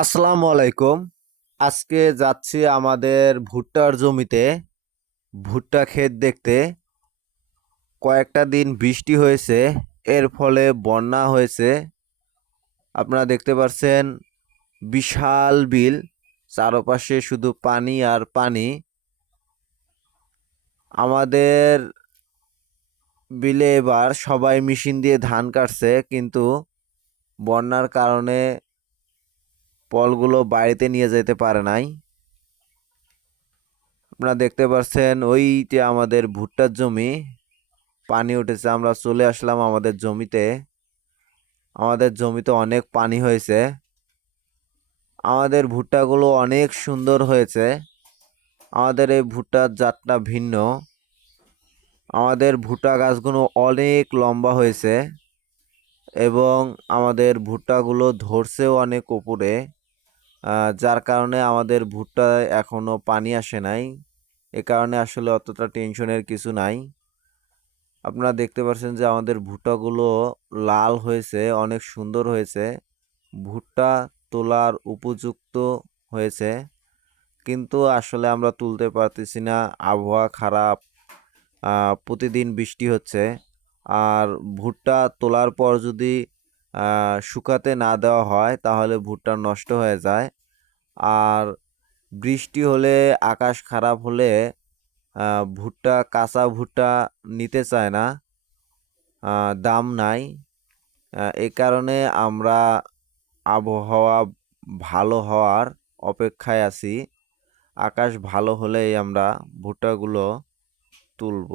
আসসালামু আলাইকুম। আজকে যাচ্ছি আমাদের ভুট্টার জমিতে ভুট্টা ক্ষেত দেখতে। কয়েকটা দিন বৃষ্টি হয়েছে, এর ফলে বন্যা হয়েছে। আপনারা দেখতে পাচ্ছেন বিশাল বিল, চারপাশে শুধু পানি আর পানি। আমাদের বিলে এবার সবাই মেশিন দিয়ে ধান কাটছে, কিন্তু বন্যার কারণে পলগুলো বাড়িতে নিয়ে যেতে পারে নাই। আপনারা দেখতে পাচ্ছেন ওই যে আমাদের ভুট্টার জমি, পানি উঠেছে। আমরা চলে আসলাম আমাদের জমিতে। আমাদের জমিতে অনেক পানি হয়েছে। আমাদের ভুট্টাগুলো অনেক সুন্দর হয়েছে। আমাদের এই ভুট্টার জাতটা ভিন্ন। আমাদের ভুট্টা গাছগুলো অনেক লম্বা হয়েছে এবং আমাদের ভুট্টাগুলো ধরছেও অনেক উপরে, যার কারণে আমাদের ভুট্টায় এখনো পানি আসে নাই। এ কারণে আসলে অতটা টেনশনের কিছু নাই। আপনারা দেখতে পাচ্ছেন যে আমাদের ভুট্টাগুলো লাল হয়েছে, অনেক সুন্দর হয়েছে। ভুট্টা তোলার উপযুক্ত হয়েছে, কিন্তু আসলে আমরা তুলতে পারতেছি না। আবহাওয়া খারাপ, প্রতিদিন বৃষ্টি হচ্ছে। আর ভুট্টা তোলার পর যদি শুকাতে না দেওয়া হয় তাহলে ভুট্টা নষ্ট হয়ে যায়। আর বৃষ্টি হলে, আকাশ খারাপ হলে ভুট্টা, কাঁচা ভুট্টা নিতে চায় না, দাম নাই। এই কারণে আমরা আবহাওয়া ভালো হওয়ার অপেক্ষায় আছি। আকাশ ভালো হলেই আমরা ভুট্টাগুলো তুলব।